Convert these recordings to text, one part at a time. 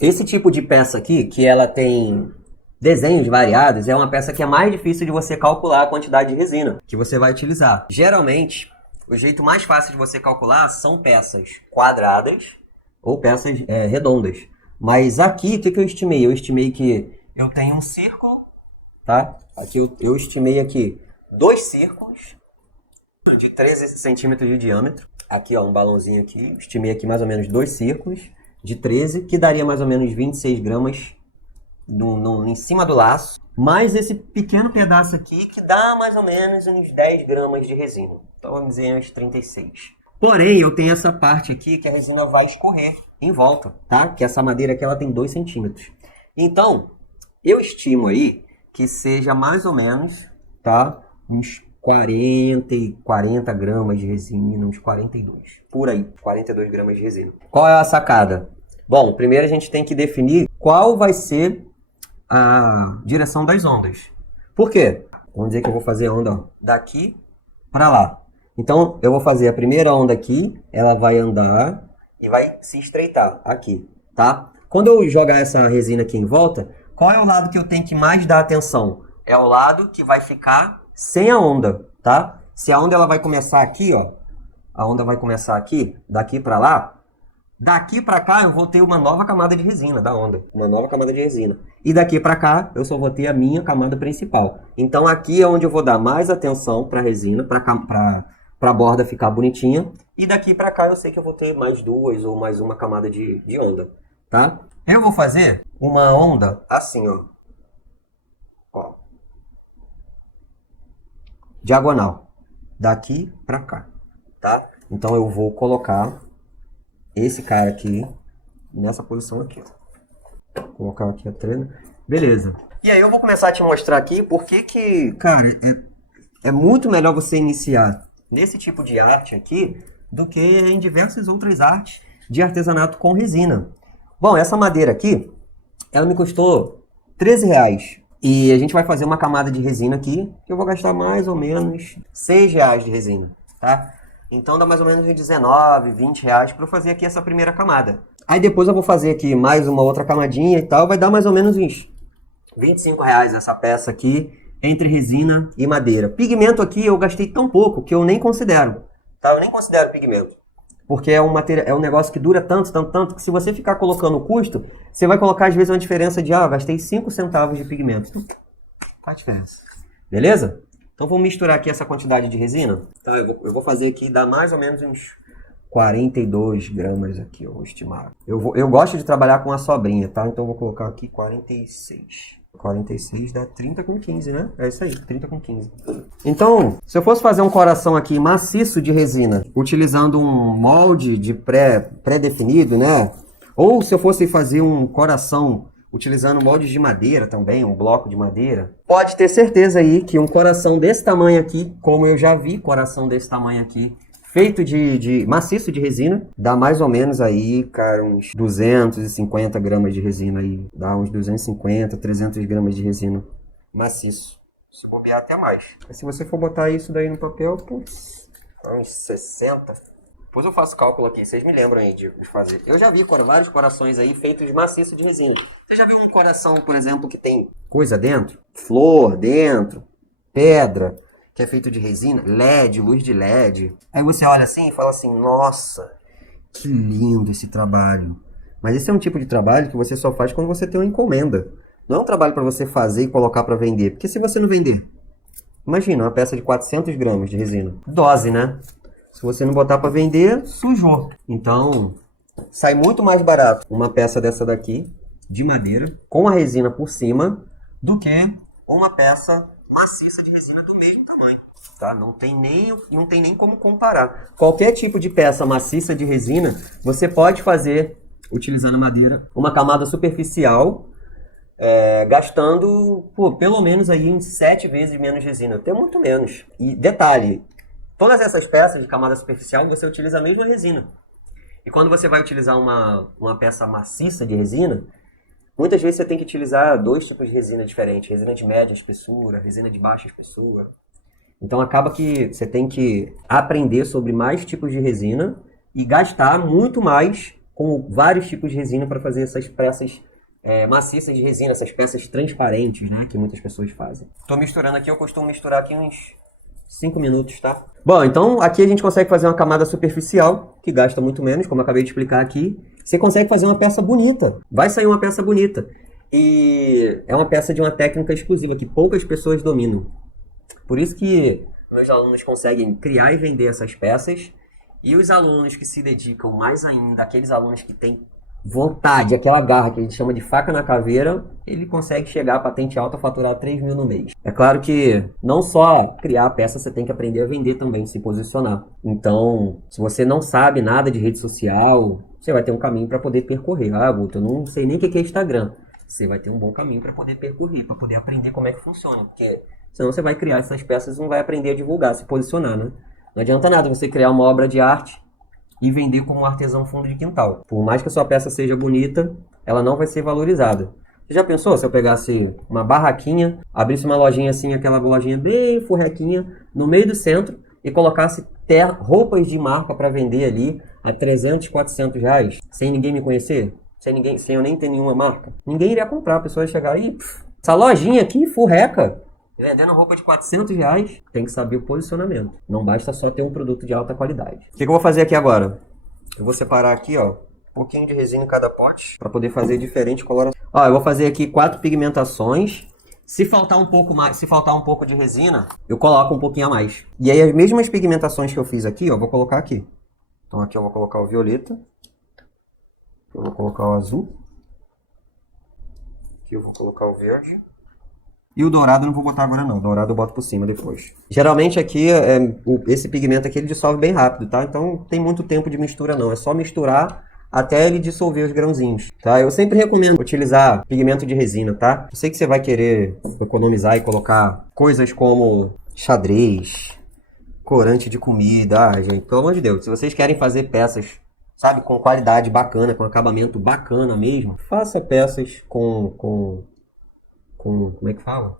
Esse tipo de peça aqui, que ela tem desenhos variados, é uma peça que é mais difícil de você calcular a quantidade de resina que você vai utilizar. Geralmente, o jeito mais fácil de você calcular são peças quadradas ou peças redondas. Mas aqui, o que eu estimei? Eu estimei que eu tenho um círculo, tá? Aqui eu estimei aqui 2 círculos de 13 centímetros de diâmetro. Aqui, ó, um balãozinho aqui. Estimei aqui mais ou menos 2 círculos de 13, que daria mais ou menos 26 gramas em cima do laço. Mais esse pequeno pedaço aqui, que dá mais ou menos uns 10 gramas de resina. Então, vamos dizer uns 36. Porém, eu tenho essa parte aqui que a resina vai escorrer em volta, tá? Que essa madeira aqui, ela tem 2 centímetros. Então, eu estimo aí que seja mais ou menos, tá? Uns 40 gramas de resina, uns 42. Por aí, 42 gramas de resina. Qual é a sacada? Bom, primeiro a gente tem que definir qual vai ser a direção das ondas. Por quê? Vamos dizer que eu vou fazer a onda, ó, daqui para lá. Então, eu vou fazer a primeira onda aqui, ela vai andar e vai se estreitar aqui, tá? Quando eu jogar essa resina aqui em volta, qual é o lado que eu tenho que mais dar atenção? É o lado que vai ficar sem a onda, tá? Se a onda ela vai começar aqui, ó, a onda vai começar aqui, daqui para lá, daqui para cá eu vou ter uma nova camada de resina da onda, uma nova camada de resina. E daqui para cá eu só vou ter a minha camada principal. Então aqui é onde eu vou dar mais atenção para a resina, para a borda ficar bonitinha. E daqui para cá eu sei que eu vou ter mais 2 ou mais uma camada de onda, tá? Eu vou fazer uma onda assim, ó. Ó. Diagonal, daqui para cá, tá? Então eu vou colocar esse cara aqui nessa posição aqui, ó. Vou colocar aqui a trena. Beleza. E aí eu vou começar a te mostrar aqui porque que, cara, é muito melhor você iniciar nesse tipo de arte aqui do que em diversas outras artes de artesanato com resina. Bom, essa madeira aqui, ela me custou R$13. E a gente vai fazer uma camada de resina aqui, que eu vou gastar mais ou menos R$6 de resina, tá? Então dá mais ou menos uns 19, 20 reais para eu fazer aqui essa primeira camada. Aí depois eu vou fazer aqui mais uma outra camadinha e tal, vai dar mais ou menos uns 25 reais essa peça aqui, entre resina e madeira. Pigmento aqui eu gastei tão pouco que eu nem considero, tá? Eu nem considero pigmento. Porque é um negócio que dura tanto, que se você ficar colocando o custo, você vai colocar às vezes uma diferença de, gastei 5 centavos de pigmento. Faz diferença. Beleza? Então vamos misturar aqui essa quantidade de resina. Tá, eu vou fazer aqui, dá mais ou menos uns 42 gramas aqui, eu vou estimar. Eu gosto de trabalhar com a sobrinha, tá? Então eu vou colocar aqui 46. 46 dá 30 com 15, né? É isso aí, 30 com 15. Então, se eu fosse fazer um coração aqui maciço de resina, utilizando um molde de pré-definido, né? Ou se eu fosse fazer um coração utilizando moldes de madeira também, um bloco de madeira, pode ter certeza aí que um coração desse tamanho aqui, como eu já vi coração desse tamanho aqui, feito de maciço de resina, dá mais ou menos aí, cara, uns 250 gramas de resina aí. Dá uns 250, 300 gramas de resina maciço. Se bobear até mais. Mas se você for botar isso daí no papel, putz, uns 60. Depois eu faço cálculo aqui, vocês me lembram aí de fazer. Eu já vi vários corações aí feitos de maciço de resina. Você já viu um coração, por exemplo, que tem coisa dentro? Flor dentro, pedra, que é feito de resina, LED, luz de LED. Aí você olha assim e fala assim, nossa, que lindo esse trabalho. Mas esse é um tipo de trabalho que você só faz quando você tem uma encomenda. Não é um trabalho para você fazer e colocar para vender. Porque se você não vender, imagina uma peça de 400 gramas de resina. Dose, né? Se você não botar para vender, sujou. Então, sai muito mais barato uma peça dessa daqui, de madeira, com a resina por cima, do que uma peça maciça de resina do mesmo tamanho, tá? Não tem nem como comparar. Qualquer tipo de peça maciça de resina, você pode fazer, utilizando madeira, uma camada superficial, gastando, pelo menos aí em 7 vezes menos resina, até muito menos. E detalhe, todas essas peças de camada superficial, você utiliza a mesma resina. E quando você vai utilizar uma peça maciça de resina, muitas vezes você tem que utilizar 2 tipos de resina diferentes. Resina de média espessura, resina de baixa espessura. Então acaba que você tem que aprender sobre mais tipos de resina e gastar muito mais com vários tipos de resina para fazer essas peças maciças de resina, essas peças transparentes, né, que muitas pessoas fazem. Estou misturando aqui, eu costumo misturar aqui uns 5 minutos, tá? Bom, então aqui a gente consegue fazer uma camada superficial, que gasta muito menos, como eu acabei de explicar aqui. Você consegue fazer uma peça bonita, vai sair uma peça bonita. E é uma peça de uma técnica exclusiva, que poucas pessoas dominam. Por isso que meus alunos conseguem criar e vender essas peças. E os alunos que se dedicam mais ainda, aqueles alunos que têm vontade, aquela garra que a gente chama de faca na caveira, ele consegue chegar a patente alta, faturar 3 mil no mês. É claro que não só criar a peça, você tem que aprender a vender também, se posicionar. Então, se você não sabe nada de rede social, você vai ter um caminho para poder percorrer. Ah, Guto, eu não sei nem o que é Instagram. Você vai ter um bom caminho para poder percorrer, para poder aprender como é que funciona. Porque senão você vai criar essas peças e não vai aprender a divulgar, se posicionar, né? Não adianta nada você criar uma obra de arte e vender como um artesão fundo de quintal. Por mais que a sua peça seja bonita, ela não vai ser valorizada. Você já pensou se eu pegasse uma barraquinha, abrisse uma lojinha assim, aquela lojinha bem furrequinha, no meio do centro, e colocasse roupas de marca para vender ali a 300, 400 reais, sem ninguém me conhecer? Sem eu nem ter nenhuma marca? Ninguém iria comprar, a pessoa ia chegar aí, essa lojinha aqui, furreca, vendendo roupa de 400 reais, tem que saber o posicionamento. Não basta só ter um produto de alta qualidade. O que eu vou fazer aqui agora? Eu vou separar aqui, ó, um pouquinho de resina em cada pote, para poder fazer diferente coloração. Ó, eu vou fazer aqui 4 pigmentações. Se faltar um pouco de resina, eu coloco um pouquinho a mais. E aí as mesmas pigmentações que eu fiz aqui, ó, vou colocar aqui. Então aqui eu vou colocar o violeta. Eu vou colocar o azul. Aqui eu vou colocar o verde. E o dourado eu não vou botar agora não, o dourado eu boto por cima depois. Geralmente aqui, esse pigmento aqui ele dissolve bem rápido, tá? Então não tem muito tempo de mistura não, é só misturar até ele dissolver os grãozinhos, tá? Eu sempre recomendo utilizar pigmento de resina, tá? Eu sei que você vai querer economizar e colocar coisas como xadrez, corante de comida, gente, pelo amor de Deus. Se vocês querem fazer peças, sabe, com qualidade bacana, com acabamento bacana mesmo, faça peças como é que fala?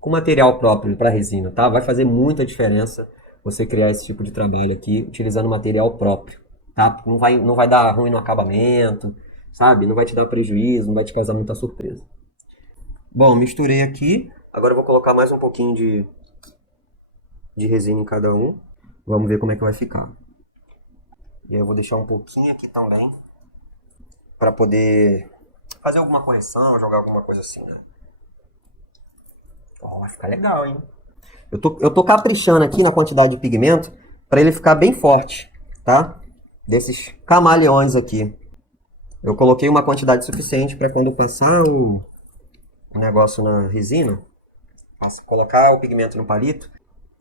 Com material próprio para resina, tá? Vai fazer muita diferença você criar esse tipo de trabalho aqui utilizando material próprio, tá? Não vai dar ruim no acabamento, sabe? Não vai te dar prejuízo, não vai te causar muita surpresa. Bom, misturei aqui. Agora eu vou colocar mais um pouquinho de resina em cada um. Vamos ver como é que vai ficar. E aí eu vou deixar um pouquinho aqui também para poder fazer alguma correção, jogar alguma coisa assim, né? Ó, vai ficar legal, hein? Eu tô caprichando aqui na quantidade de pigmento para ele ficar bem forte, tá? Desses camaleões aqui. Eu coloquei uma quantidade suficiente para quando passar o negócio na resina, colocar o pigmento no palito,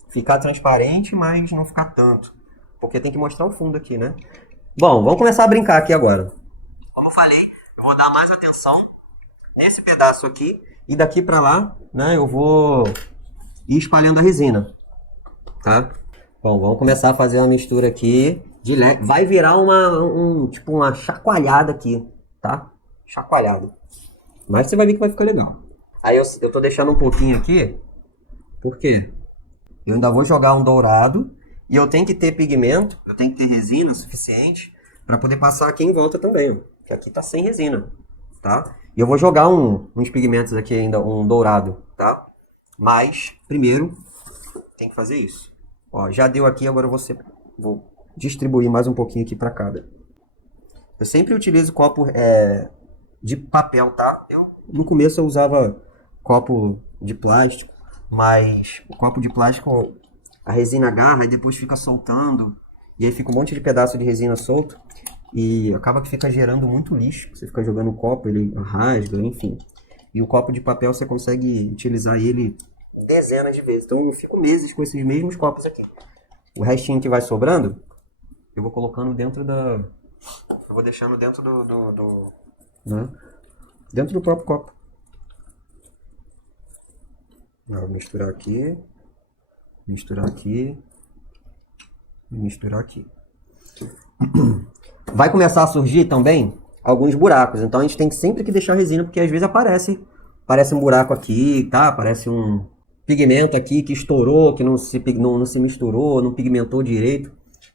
ficar transparente, mas não ficar tanto. Porque tem que mostrar o fundo aqui, né? Bom, vamos começar a brincar aqui agora. Como eu falei, eu vou dar mais atenção nesse pedaço aqui e daqui pra lá, né, eu vou ir espalhando a resina, tá? Bom, vamos começar a fazer uma mistura aqui de leve. Vai virar tipo uma chacoalhada aqui, tá? Chacoalhada. Mas você vai ver que vai ficar legal. Aí eu tô deixando um pouquinho aqui, porque eu ainda vou jogar um dourado e eu tenho que ter pigmento, eu tenho que ter resina suficiente para poder passar aqui em volta também, ó. Que aqui tá sem resina, tá? E eu vou jogar uns pigmentos aqui ainda, um dourado, tá? Mas, primeiro, tem que fazer isso. Ó, já deu aqui, agora vou distribuir mais um pouquinho aqui para cada. Eu sempre utilizo copo de papel, tá? No começo eu usava copo de plástico, mas o copo de plástico, a resina agarra e depois fica soltando. E aí fica um monte de pedaço de resina solto. E acaba que fica gerando muito lixo. Você fica jogando o copo, ele rasga, enfim. E o copo de papel você consegue utilizar ele dezenas de vezes. Então eu fico meses com esses mesmos copos aqui. O restinho que vai sobrando, eu vou colocando dentro da... Eu vou deixando dentro né? Dentro do próprio copo. Vou misturar aqui. Misturar aqui. Misturar aqui. Vai começar a surgir também alguns buracos. Então a gente tem que sempre que deixar a resina, porque às vezes aparece um buraco aqui, tá? Aparece um pigmento aqui que estourou, que não se misturou, não pigmentou direito.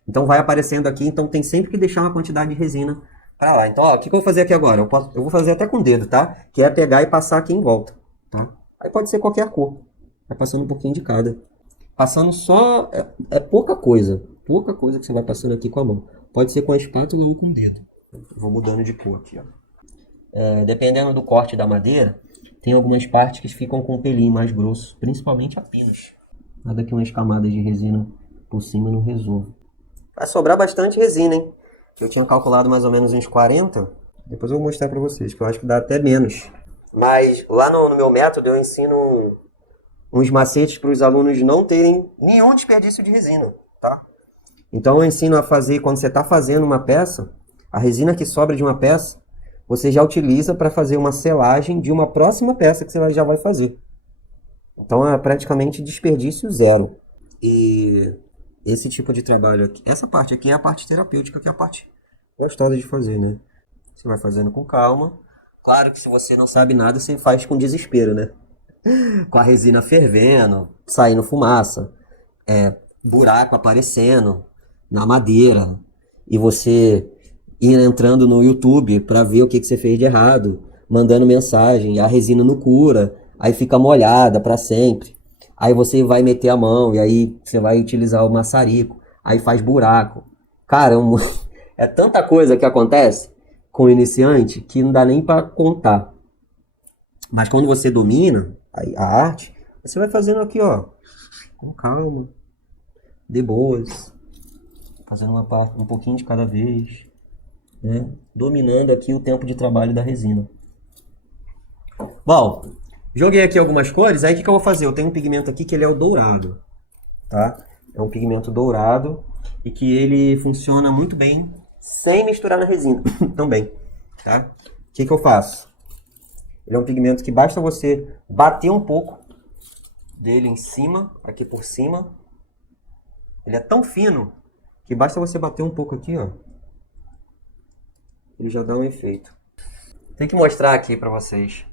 Então vai aparecendo aqui, então tem sempre que deixar uma quantidade de resina para lá. Então, ó, o que eu vou fazer aqui agora? Eu vou fazer até com o dedo, tá? Que é pegar e passar aqui em volta, tá? Aí pode ser qualquer cor. Vai passando um pouquinho de cada. Passando só... É pouca coisa que você vai passando aqui com a mão. Pode ser com a espátula ou com o dedo. Eu vou mudando de cor aqui, ó. Dependendo do corte da madeira, tem algumas partes que ficam com um pelinho mais grosso, principalmente a pinas. Nada que umas camadas de resina por cima não resolva. Vai sobrar bastante resina, hein? Eu tinha calculado mais ou menos uns 40. Depois eu vou mostrar pra vocês, que eu acho que dá até menos. Mas lá no meu método eu ensino uns macetes para os alunos não terem nenhum desperdício de resina, tá? Então eu ensino a fazer, quando você está fazendo uma peça, a resina que sobra de uma peça, você já utiliza para fazer uma selagem de uma próxima peça que você já vai fazer. Então é praticamente desperdício zero. E esse tipo de trabalho aqui, essa parte aqui é a parte terapêutica, que é a parte gostosa de fazer, né? Você vai fazendo com calma. Claro que se você não sabe nada, você faz com desespero, né? Com a resina fervendo, saindo fumaça, buraco aparecendo na madeira, e você ir entrando no YouTube para ver o que você fez de errado, mandando mensagem, a resina não cura, aí fica molhada para sempre. Aí você vai meter a mão e aí você vai utilizar o maçarico, aí faz buraco. Cara, é tanta coisa que acontece com o iniciante que não dá nem para contar. Mas quando você domina a arte, você vai fazendo aqui, ó, com calma, de boas, fazendo uma parte, um pouquinho de cada vez, né? Dominando aqui o tempo de trabalho da resina. Bom, joguei aqui algumas cores, aí o que eu vou fazer? Eu tenho um pigmento aqui que ele é o dourado, tá? É um pigmento dourado e que ele funciona muito bem sem misturar na resina também, tá? O que eu faço? Ele é um pigmento que basta você bater um pouco dele em cima, aqui por cima. Ele é tão fino que basta você bater um pouco aqui, ó. Ele já dá um efeito. Tem que mostrar aqui pra vocês.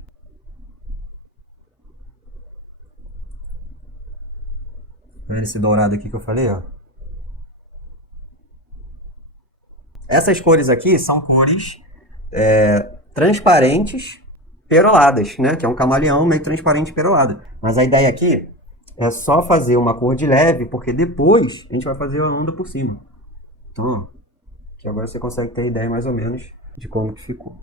Tá vendo esse dourado aqui que eu falei, ó? Essas cores aqui são cores transparentes, peroladas, né? Que é um camaleão meio transparente perolada. Mas a ideia aqui é só fazer uma cor de leve, porque depois a gente vai fazer a onda por cima. Então, ó, que agora você consegue ter ideia mais ou menos de como que ficou.